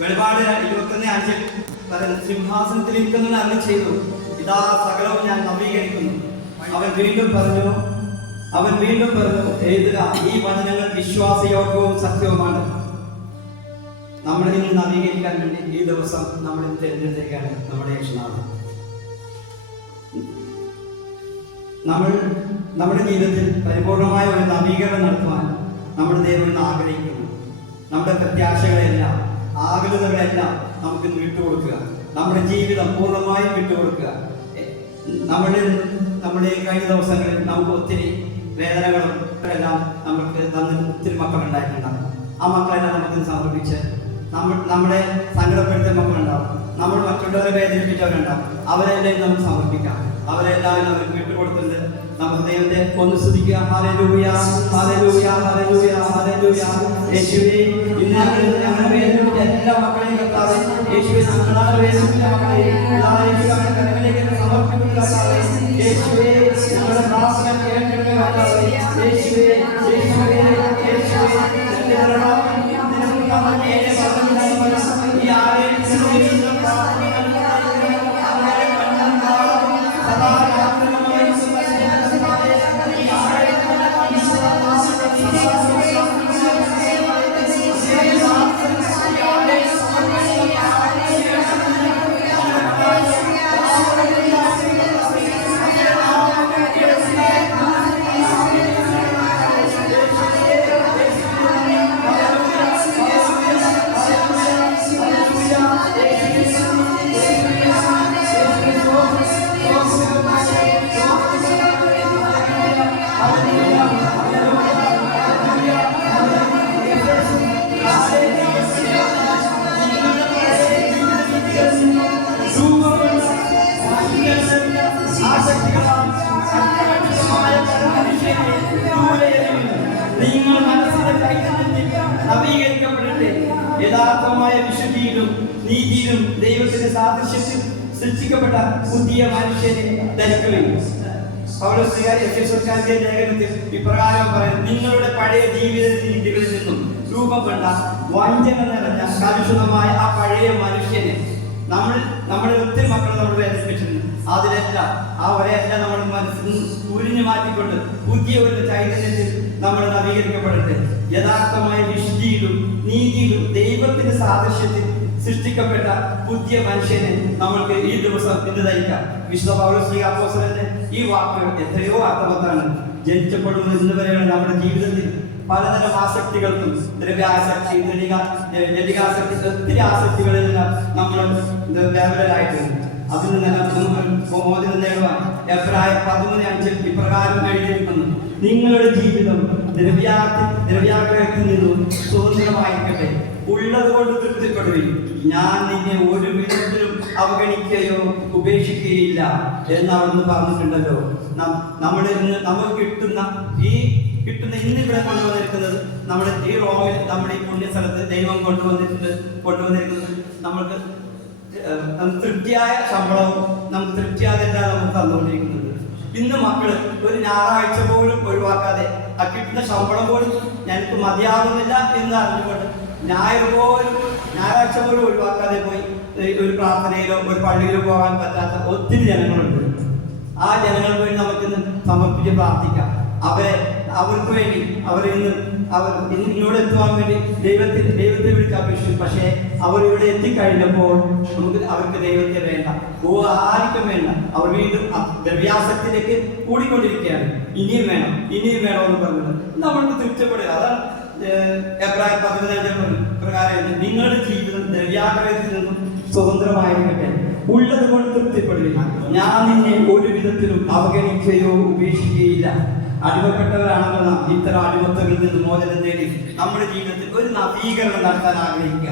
വെളിപാട് 21:5 സിംഹാസനത്തിലിരിക്കുന്നവൻ അരുളി ചെയ്തു, ഇതാ സകലവും ഞാൻ നവീകരിക്കുന്നു. അവൻ വീണ്ടും പറഞ്ഞു എഴുതുക, ഈ വചനങ്ങൾ വിശ്വാസയോഗ്യവും സത്യവുമാണ്. നമ്മളെ നിന്ന് നവീകരിക്കാൻ വേണ്ടി ഈ ദിവസം നമ്മൾ തിരഞ്ഞെടുത്തേക്കാണ് നമ്മുടെ യക്ഷനാഥൻ. നമ്മുടെ ജീവിതത്തിൽ പരിപൂർണമായ ഒരു നവീകരണം നടത്തുവാൻ നമ്മുടെ ദൈവം ഇന്ന് ആഗ്രഹിക്കുന്നു. നമ്മുടെ പ്രത്യാശകളെല്ലാം ആകുലതകളെല്ലാം നമുക്ക് വിട്ടുകൊടുക്കുക. നമ്മുടെ ജീവിതം പൂർണ്ണമായും വിട്ടുകൊടുക്കുക. നമ്മുടെ കഴിഞ്ഞ ദിവസങ്ങളിൽ നമുക്ക് ഒത്തിരി വേദനകളും എല്ലാം നമുക്ക് ഒത്തിരി മക്കളുണ്ടായിട്ടുണ്ടാകും. ആ മക്കളെല്ലാം നമുക്ക് സമർപ്പിച്ച് നമ്മളെ സങ്കടപ്പെടുത്തിയ മക്കളുണ്ടാവും, നമ്മൾ മറ്റുള്ളവരെ വേദനിപ്പിച്ചവരുണ്ടാവും. അവരെല്ലാം നമുക്ക് സമർപ്പിക്കാം. അവരെല്ലാവരും അവർക്ക് വിട്ടുകൊടുത്തിട്ടുണ്ട്. നമുക്ക് ദൈവത്തെ ഒന്ന് സ്തുതിക്കുക. ഹല്ലേലൂയ, ഹല്ലേലൂയ, ഹല്ലേലൂയ, ഹല്ലേലൂയ. യേശുവേ, ഇന്ന് ഞങ്ങളെ വേദനിപ്പിച്ച എല്ലാ മക്കളെയും കർത്താവേ, യേശുവേ, ഞങ്ങളാൽ വേദനിപ്പിച്ച മക്കളെ ഞങ്ങളുടെ കരങ്ങളിലേക്ക് സമർപ്പിക്കുക. യേശുവേ, ഞങ്ങളുടെ പ്രാർത്ഥന കേൾക്കണമേ കർത്താവേ. യേശുവേ, യേശുവേ, യേശുവേ, ഈ ആലയത്തിൽ നിങ്ങൾ മനസ്സിന്റെ കൈതത്തിൽ നവീകരിക്കപ്പെടട്ടെ. യഥാർത്ഥമായ വിശുദ്ധിയിലും നീതിയിലും ദൈവത്തിന്റെ സാദൃശ്യത്തിൽ സൃഷ്ടിക്കപ്പെട്ട പുതിയ മനുഷ്യനെ ധരിക്കുകയും ലേഖനത്തിൽ ഇപ്രകാരം പറയുന്നത്, നിങ്ങളുടെ പഴയ ജീവിത രീതികളിൽ നിന്നും രൂപം കൊണ്ട വഞ്ചന നിറഞ്ഞ കലുഷിതമായ ആ പഴയ മനുഷ്യനെ നമ്മുടെ ഒത്തിരി മക്കൾ നമ്മൾ വേദനിപ്പിച്ചിട്ടുണ്ട്. അവരെല്ലാം നമ്മുടെ മനസ്സിൽ നിന്ന് ഉരിഞ്ഞു മാറ്റിക്കൊണ്ട് പുതിയ ഒരു ചൈതന്യത്തിൽ നമ്മൾ നവീകരിക്കപ്പെടട്ടെ. യഥാർത്ഥമായ വിശുദ്ധിയിലും നീതിയിലും ദൈവത്തിന്റെ സാദൃശ്യത്തിൽ സൃഷ്ടിക്കപ്പെട്ട പുതിയ മനുഷ്യനെ നമ്മൾക്ക് ഈ ദിവസം ഇന്ന് ധരിക്കാം. വിശുദ്ധ പൗലോസ് അപ്പോസ്തലന്റെ ഈ വാക്കുകൾ എത്രയോ അർത്ഥവത്താണ്. ജനിച്ചപ്പെടുന്ന ഇന്ന് വരെയുള്ള നമ്മുടെ ജീവിതത്തിൽ പലതരം ആസക്തികൾക്കും ദ്രവ്യാസക്തി, ജനികാസക്തി, ഒത്തിരി ആസക്തികളെല്ലാം നമ്മൾ വ്യാപരരായിട്ടുണ്ട്. അതിൽ നിന്നെല്ലാം മോചനം നേടുവാൻ എബ്രായർ 13:5 ഇപ്രകാരം എഴുതിയിരിക്കുന്നു, നിങ്ങളുടെ ജീവിതം ദ്രവ്യാഗ്രഹത്തിൽ നിന്നും സ്വതന്ത്രമായിരിക്കട്ടെ, ഉള്ളത് കൊണ്ട് തൃപ്തിപ്പെടുകയും ഞാൻ നിന്നെ ഒരു വിധത്തിലും അവഗണിക്കുകയോ ഉപേക്ഷിക്കുകയില്ല എന്ന് അവിടുന്ന് പറഞ്ഞിട്ടുണ്ടല്ലോ. നമുക്ക് കിട്ടുന്ന ഇന്നിവിടെ കൊണ്ടുവന്നിരിക്കുന്നത് നമ്മുടെ ഈ റോമിൽ നമ്മുടെ ഈ പുണ്യസ്ഥലത്ത് ദൈവം കൊണ്ടുവന്നിരിക്കുന്നത് നമുക്ക് തൃപ്തിയായ ശമ്പളവും നമുക്ക് തൃപ്തിയാതെല്ലാം നമുക്ക് തന്നുകൊണ്ടിരിക്കുന്നുണ്ട്. ഇന്ന് മക്കള് ഒരു ഞായറാഴ്ച പോലും ഒഴിവാക്കാതെ ആ കിട്ടുന്ന ശമ്പളം പോലും ഞങ്ങൾക്ക് മതിയാകുന്നില്ല എന്ന് അറിഞ്ഞുകൊണ്ട് ഞായറാഴ്ച പോലും ഒഴിവാക്കാതെ പോയി ഒരു പ്രാർത്ഥനയിലോ ഒരു പള്ളിയിലോ പോകാൻ പറ്റാത്ത ഒത്തിരി ജനങ്ങളുണ്ട്. ആ ജനങ്ങൾക്ക് വേണ്ടി നമുക്കിന്ന് സമർപ്പിച്ച് പ്രാർത്ഥിക്കാം. അവർക്ക് വേണ്ടി ഇങ്ങോട്ട് എത്തുവാൻ വേണ്ടി ദൈവത്തെ വിളിച്ച് അപേക്ഷിച്ചു. പക്ഷേ അവർ ഇവിടെ എത്തിക്കഴിഞ്ഞപ്പോൾ അവർക്ക് ദൈവത്തെ വേണ്ട, ആർക്കും വേണ്ട. അവർ വീണ്ടും ദ്രവ്യാസക്തിയിലേക്ക് കൂടിക്കൊണ്ടിരിക്കുകയാണ്. ഇനിയും വേണം എന്ന് പറഞ്ഞത് നമ്മൾക്ക് തൃപ്തിപ്പെടുക. അതാണ് എബ്രായർ 13:5 പ്രകാരം നിങ്ങളുടെ ജീവിതം ദ്രവ്യാഗ്രഹത്തിൽ നിന്നും സ്വതന്ത്രമായിരിക്കട്ടെ, ഉള്ളത് കൊണ്ട് തൃപ്തിപ്പെടുക, ഞാൻ നിന്നെ ഒരു വിധത്തിലും അവഗണിക്കുകയോ ഉപേക്ഷിക്കുകയില്ല. അടിമപ്പെട്ടവരാണല്ലോ നാം. ഇത്തരം അടിമത്തങ്ങളിൽ നിന്ന് മോചനം നേടി നമ്മുടെ ജീവിതത്തിൽ ഒരു നവീകരണം നടത്താൻ ആഗ്രഹിക്കുക.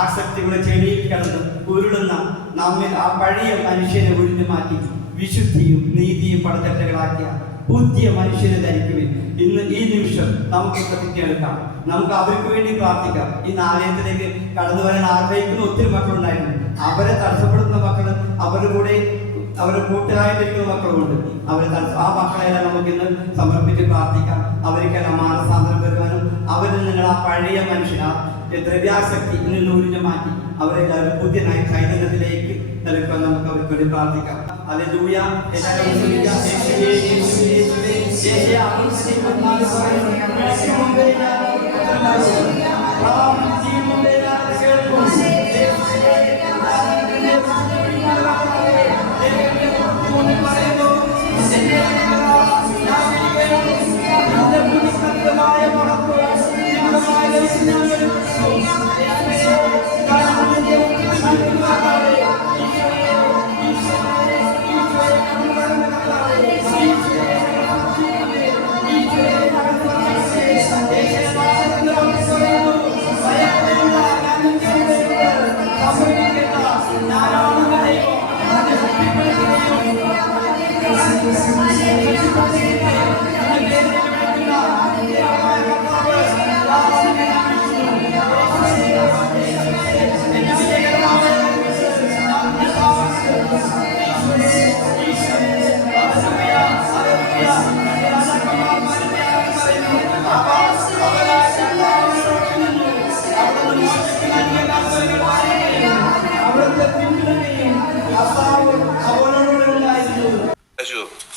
ആസക്തികളെ ചെടിയിൽ കിടന്ന് ഉരുളുന്ന നമ്മിൽ ആ പഴയ മനുഷ്യനെ ഒഴിഞ്ഞു മാറ്റി വിശുദ്ധിയും നീതിയും പടച്ചട്ടകളാക്കിയ പുതിയ മനുഷ്യനെ ധരിക്കുവിൻ. ഇന്ന് ഈ നിമിഷം നമുക്ക് പ്രതിജ്ഞയെടുക്കാം. നമുക്ക് അവർക്ക് വേണ്ടി പ്രാർത്ഥിക്കാം. ഈ ആലയത്തിലേക്ക് കടന്നു വരാൻ ആഗ്രഹിക്കുന്ന ഒത്തിരി മക്കളുണ്ടായിരുന്നു. അവരെ തടസ്സപ്പെടുത്തുന്ന മക്കള് അവരുടെ കൂട്ടുകാരായിട്ടിരിക്കുന്ന മക്കളുമുണ്ട്. ആ മക്കളെല്ലാം നമുക്കിന്ന് സമർപ്പിച്ച് പ്രാർത്ഥിക്കാം. അവർക്കെല്ലാം മാനസാന്തരം വരുവാനും അവരിൽ നിങ്ങൾ ആ പഴയ മനുഷ്യൻ, ആ ദ്രവ്യാസക്തി നിന്ന് ഉരിഞ്ഞു മാറ്റി അവരെല്ലാവരും പുതിയനായി ചൈതന്യത്തിലേക്ക് നിൽക്കാൻ നമുക്ക് അവർക്ക് വേണ്ടി പ്രാർത്ഥിക്കാം. ഹല്ലേലൂയ. എല്ലാവരും ശ്രമിക്കാം. യേശുവേ, യേശുവേ, യേശുവേ, യേശുവേ, ആവർത്തിച്ച് 24 പറയുന്നു. വിളിക്കും മുമ്പേ ഞാൻ ഉത്തരമരുളും. പ്രാർത്ഥിക്കും മുമ്പേ ഞാൻ കേൾക്കും. യേശുവേ, ആരാധനയെ സ്തുതിക്കുന്നവരാകട്ടെ. ദൈവത്തിന്റെ പുത്രൻ പറയുന്നു, ഞാൻ വിളിക്കുന്നു. നിന്റെ പുണ്യപ്രദമായ മഹത്വം നിങ്ങളുമായി ദർശനം എടുക്കുന്നു. യേശുവേ, കാരണം നിന്റെ ഉത്തരമരുളുന്നവരാകട്ടെ.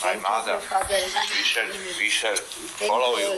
My mother, we shall follow you.